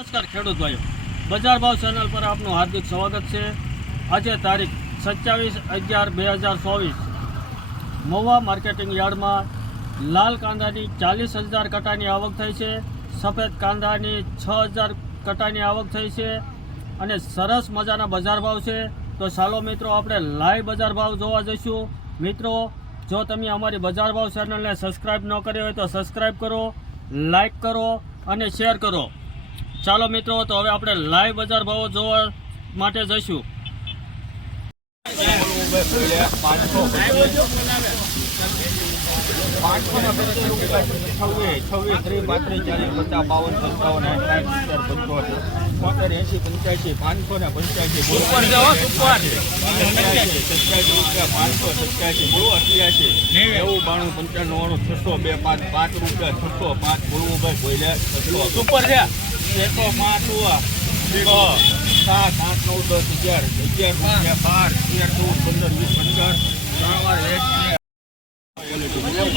નમસ્કાર, ખેડૂત ભાઈઓ. બજાર ભાવ ચેનલ પર આપનું હાર્દિક સ્વાગત છે. આજે તારીખ સત્યાવીસ અગિયાર બે હજાર ચોવીસ. મહુવા માર્કેટિંગ યાર્ડમાં લાલ કાંદાની ચાલીસ હજાર કટાની આવક થઈ છે. સફેદ કાંદાની છ હજાર કટાની આવક થઈ છે. અને સરસ મજાના બજાર ભાવ છે. તો ચાલો મિત્રો, આપણે લાઈવ બજાર ભાવ જોવા જઈશું. મિત્રો, જો તમે અમારી બજાર ભાવ ચેનલને સબસ્ક્રાઈબ ન કરી હોય તો સબસ્ક્રાઈબ કરો, લાઈક કરો અને શેર કરો. ચાલો મિત્રો તો હવે આપણે લાઈવ બજાર ભાવો જોવા માટે જઈશું. પાંચસો ને છવ્વીસ છવ્વીસ ત્રીસ પાંત્રીસ ચાલીસ પચાસ બાવન પંચાવન સાઠ સિત્તેર પંચોતેર છોતેર પંચ્યાસી પાંચસો ને પંચ્યાસી સત્યાસી રૂપિયા પાંચસો સત્યાસી બોલો અઠ્યાસી નેવું બાણું પંચાણું નવ્વાણું છસો બે પાંચ પાંચ રૂપિયા છસો પાંચ બોલવું ભાઈ બોલે છસો સુપર છે. એકસો પાંચ છ સાત, આઠ, નવ, દસ, અગિયાર અગિયાર રૂપિયા બાર, અગિયાર ચૌદ પંદર, વીસ પંદર ત્રણ વાર એક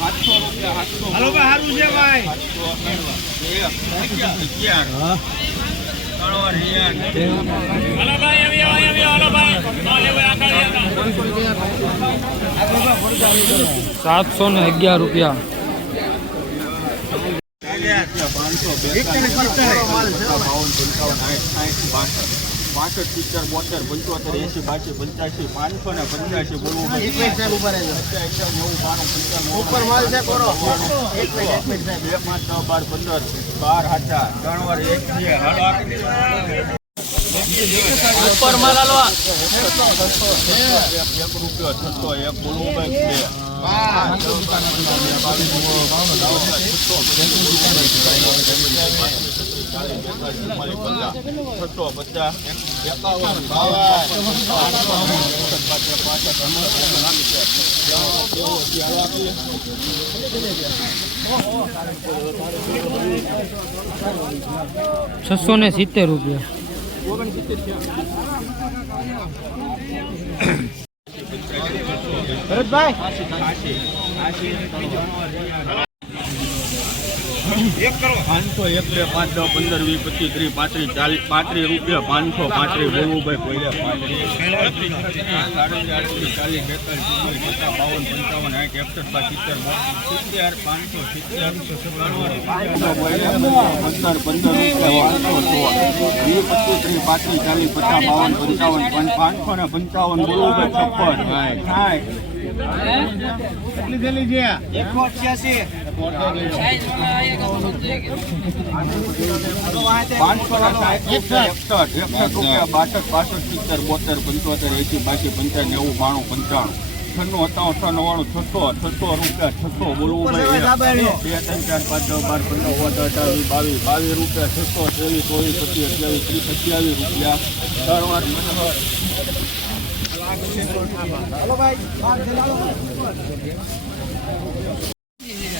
બે હાલો ભાઈ સારું છે ભાઈ હાલો ભાઈ આવી આવી આવી હાલો ભાઈ માલ લેવા આખા સાતસો ને અગિયાર રૂપિયા પાસઠ સિત્તેર બોતેર પંચોતેર એસી બાસી પંચ્યાસી પાંચસો ને પંચ્યાસી બોલવું છે બે પાંચ છ બાર પંદર બાર હાથા ત્રણ વાર એક છે હાલો ઉપર એક રૂપિયો છસો એક બોલવું બે છસો પચાસ એકાવન બાવન છસો ને સિત્તેર રૂપિયા. પાંચસો એક બે પાંચ દસ પંદર વીસ પચીસ ત્રીસ પાંત્રીસ ચાલીસ પાંત્રીસ રૂપિયા પાંચસો પાંત્રીસ બોલવું ભાઈ પહેલા ચાલીસ ચાલીસ બેતાલીસ ચુમ્માલીસ પચાસ બાવન પંચાવન સાઠ એકસઠ સિત્તેર સિત્તેર પાંચસો સિત્તેર પંદર પંદર રૂપિયા પાંચસો સો વીસ પચીસ ત્રીસ પાંત્રીસ ચાલીસ પચાસ બાવન પંચાવન પંચ- પાંચસો ને પંચાવન બોલવું ભાઈ છપ્પન. સાઠ. પાંચસો ને એકસો પંચાણું. છન્નું સત્તાવન છ નવ્વાણું છસો છસો રૂપિયા છસો બોલવું બે ત્રણ ચાર પાંચ છ બાર પંદર સોળ અઠાવીસ બાવીસ બાવીસ રૂપિયા છસો ત્રેવીસ ચોવીસ પચીસ અઠ્યાવીસ ત્રીસ સત્યાવીસ રૂપિયા. ત્રણ વાર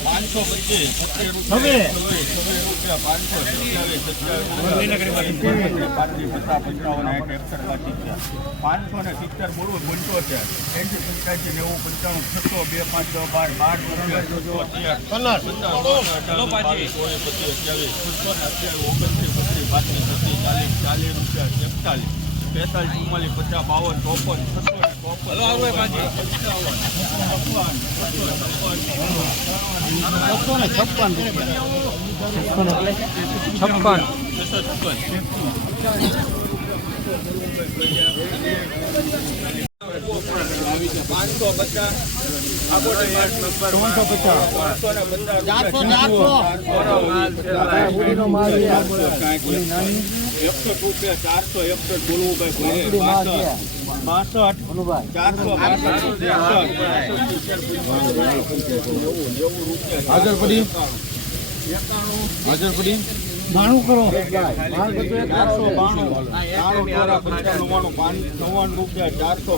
પાંચસો પચીસ પાંચસો પચાસ પાંચસો ને સિત્તેર બોલવું પંચોતેર એસી પંચ્યાસી નેવું પંચાણું છસો બે પાંચ છ બાર બાર બાવીસ ચોવીસ પચીસ અઠ્યાવીસ ને અઠ્યાવીસ ઓગણત્રીસ બત્રીસ પાંત્રીસ છત્રીસ ચાલીસ ચાલીસ રૂપિયા. એકતાલીસ બેતાલીસ ચુમ્માલીસ પચાસ બાવન ચોપન છસો ને છપ્પન છપ્પન. પચાસ પચાસ પાંચસો પચાસ ચારસો એકસો રૂપિયા ચારસો એકસઠ બોલવું ભાઈ બાસઠ ચારસો હાજર પડી. હાજર પડી. બાણું કરો. ચારસો બાણું નવ્વાણું પાંચ નવ્વાણું રૂપિયા ચારસો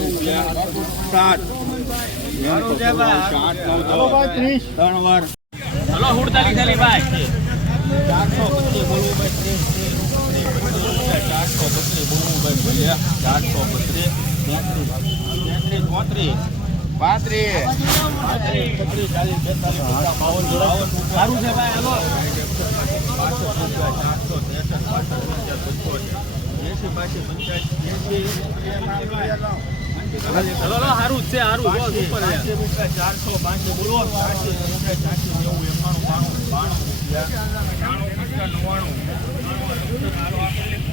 રૂપિયા સાત. ત્રણ વાર. હલો હુડતાલી ખાલી ભાઈ. ચારસો પચીસ બોલવું ભાઈ ચારસો પચીસ બોલવું ભાઈ બોલ્યા. ચારસો પચીસ તેત્રીસ. તેત્રીસ ચોત્રીસ. પચાસ સારું છે પાંચસો ચારસો પંચાસ પંચાસી સારું ચારસો પાંચી બોલો ચારસી રૂપિયા નેવું પચાસ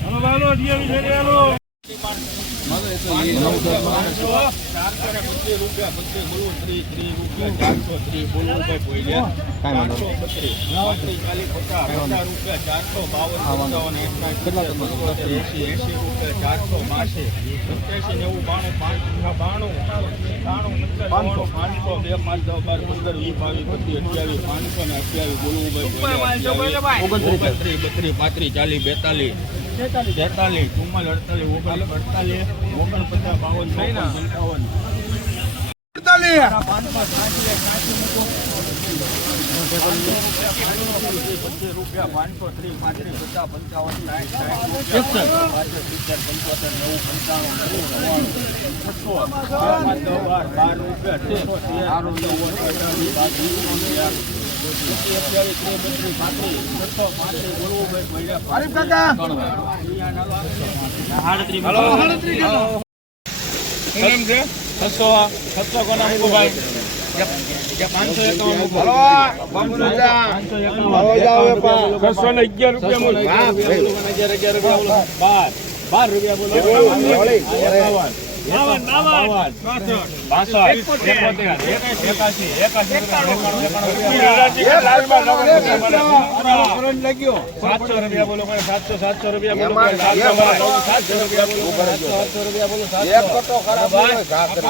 હલો હલો પચીસ પચીસ બત્રીસ પચાસ પચાસ પાંચસો પાંચસો બે પાંચ દસ બાર પંદર વીસ બાવીસ પચીસ અઠ્યાવીસ પાંચસો ને અઠ્યાવીસ બોલવું ભાઈ ઓગણત્રીસ બત્રીસ પાંત્રીસ ચાલીસ બેતાલીસ તેતાલીસ ચુમ્માલીસ અડતાલીસ ઓગણ અડતાલીસ ઓગણપચાસ બાવન પંચાવન રૂપિયા પાંચસો ત્રીસ પાંત્રીસ પચાસ પંચાવન. સાઠ સાઠ પાંચસો સિત્તેર પંચોતેર નેવું પંચાણું છસો બાર બાર રૂપિયા તેરસો તેર નવ્વદ અઢાર બાર ત્રીસ પાંત્રીસ છસો પાંત્રીસ બોલવું ભાઈ છસો ને અગિયાર રૂપિયા બાર. બાર. રૂપિયા બોલો. સાતસો રૂપિયા બોલો સાતસો સાતસો રૂપિયા બોલો સાતસો રૂપિયા બોલો સાતસો સાતસો રૂપિયા બોલો. સાતસો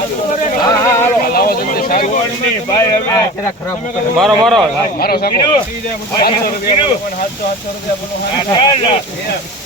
લાવો જલ્દી સારું મારો મારો મારો સાતસો રૂપિયા બોલો સાતસો સાતસો રૂપિયા બોલો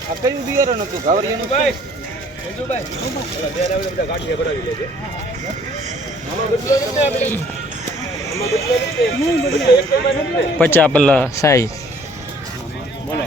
આ કયું બિયારણ હતું ગાવરિયાનું ભાઈ પચા પેલા સાઈ. બોલો.